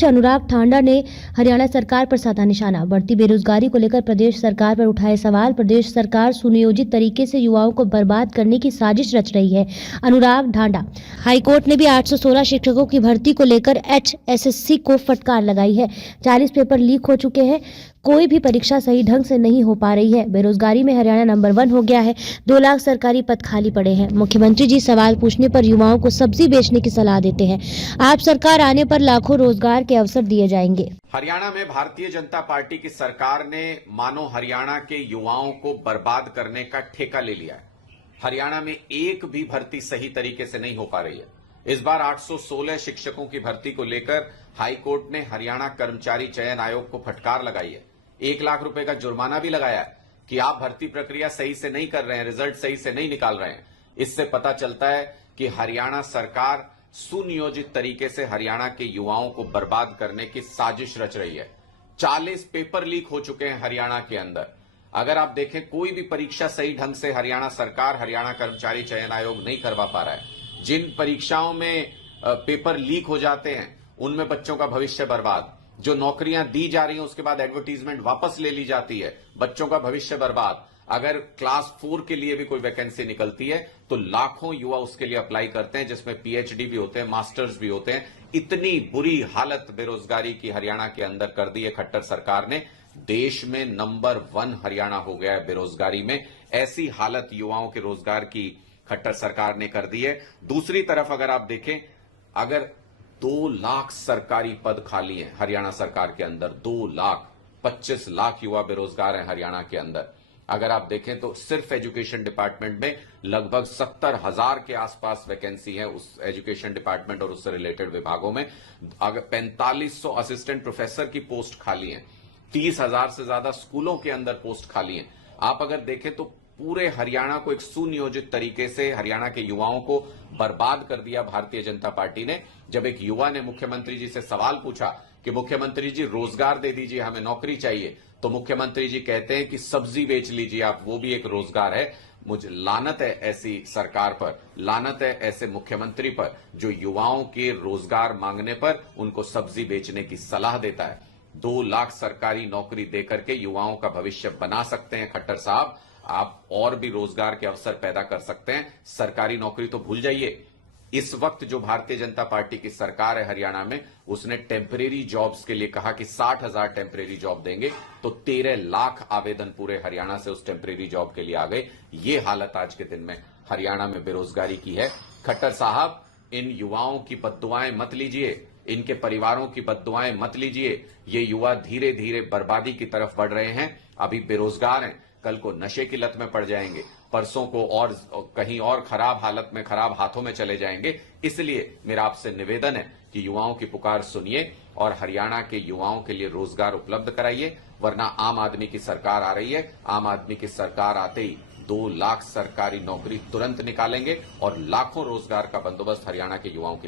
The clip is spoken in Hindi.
अनुराग ठांडा ने हरियाणा सरकार पर साधा निशाना। बढ़ती बेरोजगारी को लेकर प्रदेश सरकार पर उठाए सवाल। प्रदेश सरकार सुनियोजित तरीके से युवाओं को बर्बाद करने की साजिश रच रही है। अनुराग ठांडा। हाईकोर्ट ने भी 816 शिक्षकों की भर्ती को लेकर HSSC को फटकार लगाई है। 40 पेपर लीक हो चुके हैं। कोई भी परीक्षा सही ढंग से नहीं हो पा रही है। बेरोजगारी में हरियाणा नंबर 1 हो गया है। 2 लाख सरकारी पद खाली पड़े हैं। मुख्यमंत्री जी सवाल पूछने पर युवाओं को सब्जी बेचने की सलाह देते हैं। आप सरकार आने पर लाखों रोजगार के अवसर दिए जाएंगे। हरियाणा में भारतीय जनता पार्टी की सरकार ने मानो हरियाणा के युवाओं को बर्बाद करने का ठेका ले लिया है। हरियाणा में एक भी भर्ती सही तरीके से नहीं हो पा रही है। इस बार 816 शिक्षकों की भर्ती को लेकर हाईकोर्ट ने हरियाणा कर्मचारी चयन आयोग को फटकार लगाई है। 1 लाख रुपए का जुर्माना भी लगाया है कि आप भर्ती प्रक्रिया सही से नहीं कर रहे हैं, रिजल्ट सही से नहीं निकाल रहे हैं। इससे पता चलता है कि हरियाणा सरकार सुनियोजित तरीके से हरियाणा के युवाओं को बर्बाद करने की साजिश रच रही है। 40 पेपर लीक हो चुके हैं हरियाणा के अंदर। अगर आप देखें, कोई भी परीक्षा सही ढंग से हरियाणा सरकार, हरियाणा कर्मचारी चयन आयोग नहीं करवा पा रहा है। जिन परीक्षाओं में पेपर लीक हो जाते हैं उनमें बच्चों का भविष्य बर्बाद। जो नौकरियां दी जा रही हैं उसके बाद एडवर्टीजमेंट वापस ले ली जाती है, बच्चों का भविष्य बर्बाद। अगर क्लास 4 के लिए भी कोई वैकेंसी निकलती है तो लाखों युवा उसके लिए अप्लाई करते हैं, जिसमें PhD भी होते हैं, मास्टर्स भी होते हैं। इतनी बुरी हालत बेरोजगारी की हरियाणा के अंदर कर दी है खट्टर सरकार ने। देश में नंबर 1 हरियाणा हो गया है बेरोजगारी में। ऐसी हालत युवाओं के रोजगार की खट्टर सरकार ने कर दी है। दूसरी तरफ अगर आप देखें, अगर 2 लाख सरकारी पद खाली हैं हरियाणा सरकार के अंदर, 2 लाख, 25 लाख युवा बेरोजगार हैं हरियाणा के अंदर। अगर आप देखें तो सिर्फ एजुकेशन डिपार्टमेंट में लगभग 70,000 के आसपास वैकेंसी है उस एजुकेशन डिपार्टमेंट और उससे रिलेटेड विभागों में। अगर 4500 असिस्टेंट प्रोफेसर की पोस्ट खाली है, 30,000 से ज्यादा स्कूलों के अंदर पोस्ट खाली है। आप अगर देखें तो पूरे हरियाणा को एक सुनियोजित तरीके से हरियाणा के युवाओं को बर्बाद कर दिया भारतीय जनता पार्टी ने। जब एक युवा ने मुख्यमंत्री जी से सवाल पूछा कि मुख्यमंत्री जी रोजगार दे दीजिए, हमें नौकरी चाहिए, तो मुख्यमंत्री जी कहते हैं कि सब्जी बेच लीजिए आप, वो भी एक रोजगार है। मुझे लानत है ऐसी सरकार पर, लानत है ऐसे मुख्यमंत्री पर जो युवाओं के रोजगार मांगने पर उनको सब्जी बेचने की सलाह देता है। 2 लाख सरकारी नौकरी देकर के युवाओं का भविष्य बना सकते हैं खट्टर साहब। आप और भी रोजगार के अवसर पैदा कर सकते हैं। सरकारी नौकरी तो भूल जाइए। इस वक्त जो भारतीय जनता पार्टी की सरकार है हरियाणा में, उसने टेम्परेरी जॉब्स के लिए कहा कि 60,000 टेम्परेरी जॉब देंगे, तो 13 लाख आवेदन पूरे हरियाणा से उस टेम्परेरी जॉब के लिए आ गए। ये हालत आज के दिन में हरियाणा में बेरोजगारी की है। खट्टर साहब, इन युवाओं की बद्दुआएं मत लीजिए, इनके परिवारों की बद्दुआएं मत लीजिए। ये युवा धीरे धीरे बर्बादी की तरफ बढ़ रहे हैं। अभी बेरोजगार हैं, कल को नशे की लत में पड़ जाएंगे, परसों को और कहीं और खराब हालत में, खराब हाथों में चले जाएंगे। इसलिए मेरा आपसे निवेदन है कि युवाओं की पुकार सुनिए और हरियाणा के युवाओं के लिए रोजगार उपलब्ध कराइए, वरना आम आदमी की सरकार आ रही है। आम आदमी की सरकार आते ही 2 लाख सरकारी नौकरी तुरंत निकालेंगे और लाखों रोजगार का बंदोबस्त हरियाणा के युवाओं के लिए